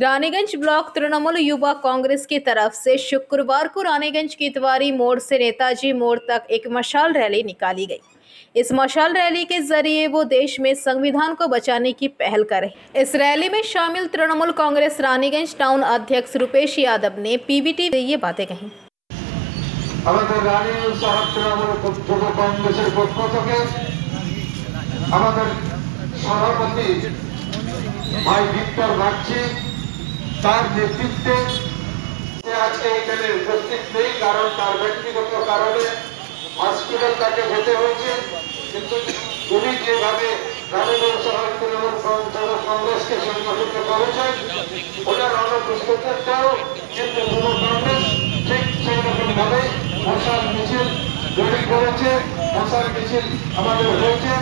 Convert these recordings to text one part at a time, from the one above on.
Raniganj block Trinamool युवा कांग्रेस की तरफ से शुक्रवार को रानीगंज की इतवारी मोड़ से नेताजी मोड़ तक एक मशाल रैली निकाली गई। इस मशाल रैली के जरिए वो देश में संविधान को बचाने की पहल कर रहे। इस रैली में शामिल तृणमूल कांग्रेस रानीगंज टाउन अध्यक्ष रुपेश यादव ने पीवीटी से ये बातें कही। তার নেতৃত্বে আজকে এখানে উপস্থিত নেই, কারণ তার ব্যক্তিগত কারণে হসপিটাল তাকে যেতে হয়েছে। কিন্তু উনি যেভাবে রানীগঞ্জ শহর তৃণমূল কংগ্রেসকে সংগঠিত করেছেন, ওনার অনুপস্থিতিতেও কিন্তু তৃণমূল কংগ্রেস ঠিক সেইরকম ভাবে মশাল মিছিল তৈরি করেছে। মশাল মিছিল আমাদের হয়েছে।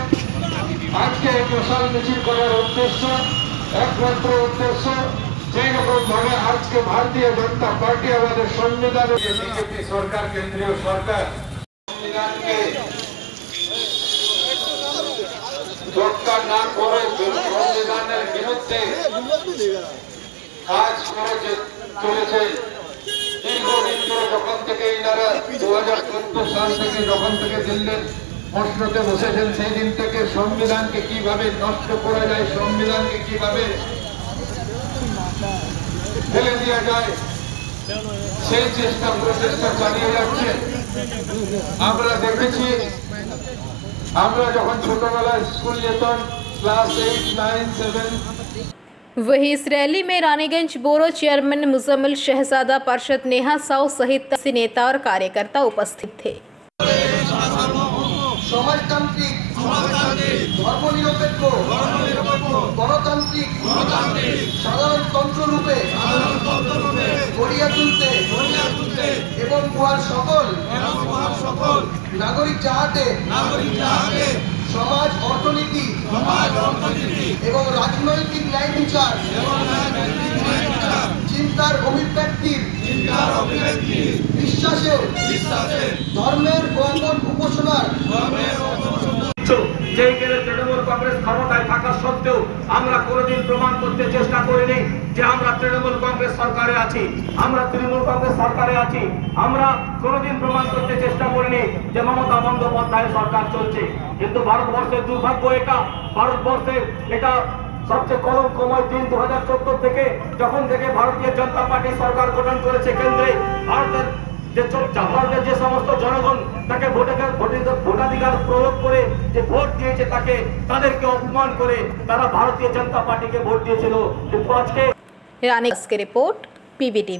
আজকে এই মশাল মিছিল করার উদ্দেশ্য, একমাত্র উদ্দেশ্য, যেই রকম ভাবে আজকে ভারতীয় জনতা পার্টি আমাদের সংবিধানে বিজেপি সরকার, কেন্দ্রীয় সরকার সংবিধানকে রক্ষা না করে সংবিধানের বিরুদ্ধে কাজ করে চলেছে। দীর্ঘদিন ধরে যখন থেকে এনারা 2014 সাল থেকে যখন থেকে দিল্লির প্রশ্নতে বসেছেন, সেই দিন থেকে সংবিধানকে কিভাবে নষ্ট করা যায়, সংবিধানকে কিভাবে ফেলে দেওয়া যায়, সেই প্রচেষ্টা চালিয়ে যাচ্ছে। আমরা দেখেছি, আমরা যখন ছোটবেলায় স্কুল যেতাম, ক্লাস 8, 9, 7। वहीं इस रैली में रानीगंज बोरो चेयरमैन मुजम्मिल शहजादा, पार्षद नेहा साव सहित नेता और कार्यकर्ता उपस्थित थे। समाजतांत्रिक, धर्मनिरपेक्ष, गणतांत्रिक, साधारणतंत्र रूपे गড়িয়ে তুলতে এবং উহার সকল নাগরিক যাহাতে সমাজ অর্থনীতি এবং রাজনৈতিক ন্যায় বিচার চিন্তার অভিব্যক্তির বিশ্বাসের ধর্মের উপাসনার যেখানে তৃণমূল কংগ্রেস ক্ষমতায় থাকা সত্ত্বেও আমরা কোনোদিন প্রমাণ করতে চেষ্টা করিনি যে আমরা তৃণমূল কংগ্রেস সরকারে আছি, আমরা তৃণমূল কংগ্রেস সরকারে আছি। আমরা কোনোদিন প্রমাণ করতে চেষ্টা করিনি যে মমতা বন্দ্যোপাধ্যায়ের সরকার চলছে। কিন্তু ভারতবর্ষের দুর্ভাগ্য, ভারতবর্ষের এটা সবচেয়ে কলঙ্কময় দিন 2014 থেকে, যখন থেকে ভারতীয় জনতা পার্টি সরকার গঠন করেছে কেন্দ্রে। ভারতের যে সমস্ত জনগণ তাকে ভোটাধিকার প্রয়োগ করে যে ভোট দিয়েছে, তাদেরকে অপমান করে তারা ভারতীয় জনতা পার্টিকে ভোট দিয়েছিল। কিন্তু আজকে रानीगंज की रिपोर्ट पीवीटी।